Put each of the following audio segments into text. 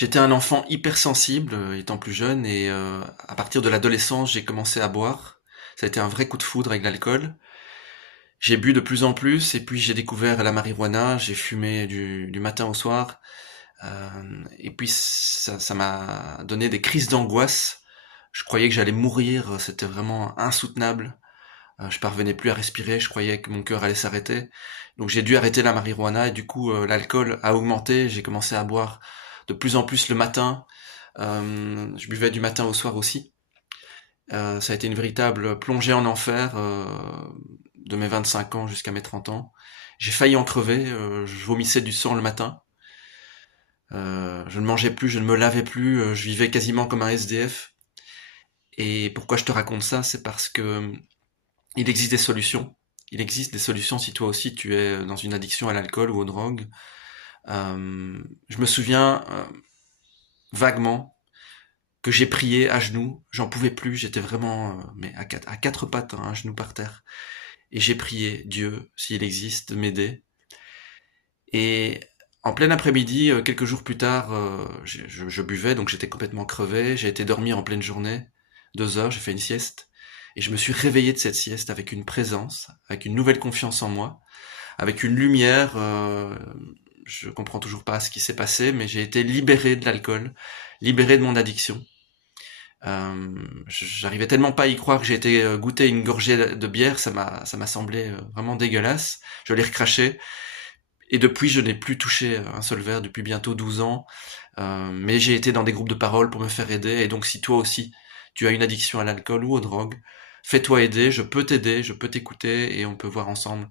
J'étais un enfant hypersensible, étant plus jeune et à partir de l'adolescence, j'ai commencé à boire. Ça a été un vrai coup de foudre avec l'alcool. J'ai bu de plus en plus et puis j'ai découvert la marijuana, j'ai fumé du matin au soir, et puis ça m'a donné des crises d'angoisse. Je croyais que j'allais mourir, c'était vraiment insoutenable. Je parvenais plus à respirer, je croyais que mon cœur allait s'arrêter. Donc j'ai dû arrêter la marijuana et du coup l'alcool a augmenté, j'ai commencé à boire de plus en plus le matin. Je buvais du matin au soir aussi. Ça a été une véritable plongée en enfer, de mes 25 ans jusqu'à mes 30 ans. J'ai failli en crever, je vomissais du sang le matin. Je ne mangeais plus, je ne me lavais plus, je vivais quasiment comme un SDF. Et pourquoi je te raconte ça, c'est parce que il existe des solutions. Il existe des solutions si toi aussi tu es dans une addiction à l'alcool ou aux drogues. Je me souviens vaguement que j'ai prié à genoux, j'en pouvais plus, j'étais vraiment mais à quatre pattes, hein, à genoux par terre. Et j'ai prié Dieu, s'il existe, de m'aider. Et en plein après-midi, quelques jours plus tard, je buvais, donc j'étais complètement crevé. J'ai été dormir en pleine journée, 2 heures, j'ai fait une sieste. Et je me suis réveillé de cette sieste avec une présence, avec une nouvelle confiance en moi, avec une lumière. Je comprends toujours pas ce qui s'est passé, mais j'ai été libéré de l'alcool, libéré de mon addiction. J'arrivais tellement pas à y croire que j'ai été goûter une gorgée de bière, ça m'a semblé vraiment dégueulasse. Je l'ai recraché. Et depuis, je n'ai plus touché un seul verre depuis bientôt 12 ans. Mais j'ai été dans des groupes de parole pour me faire aider. Et donc, si toi aussi, tu as une addiction à l'alcool ou aux drogues, fais-toi aider, je peux t'aider, je peux t'écouter et on peut voir ensemble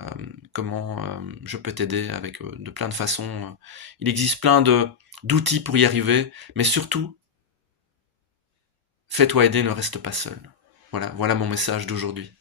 euh, comment je peux t'aider avec de plein de façons. Il existe plein de d'outils pour y arriver, mais surtout, fais-toi aider, ne reste pas seul. Voilà mon message d'aujourd'hui.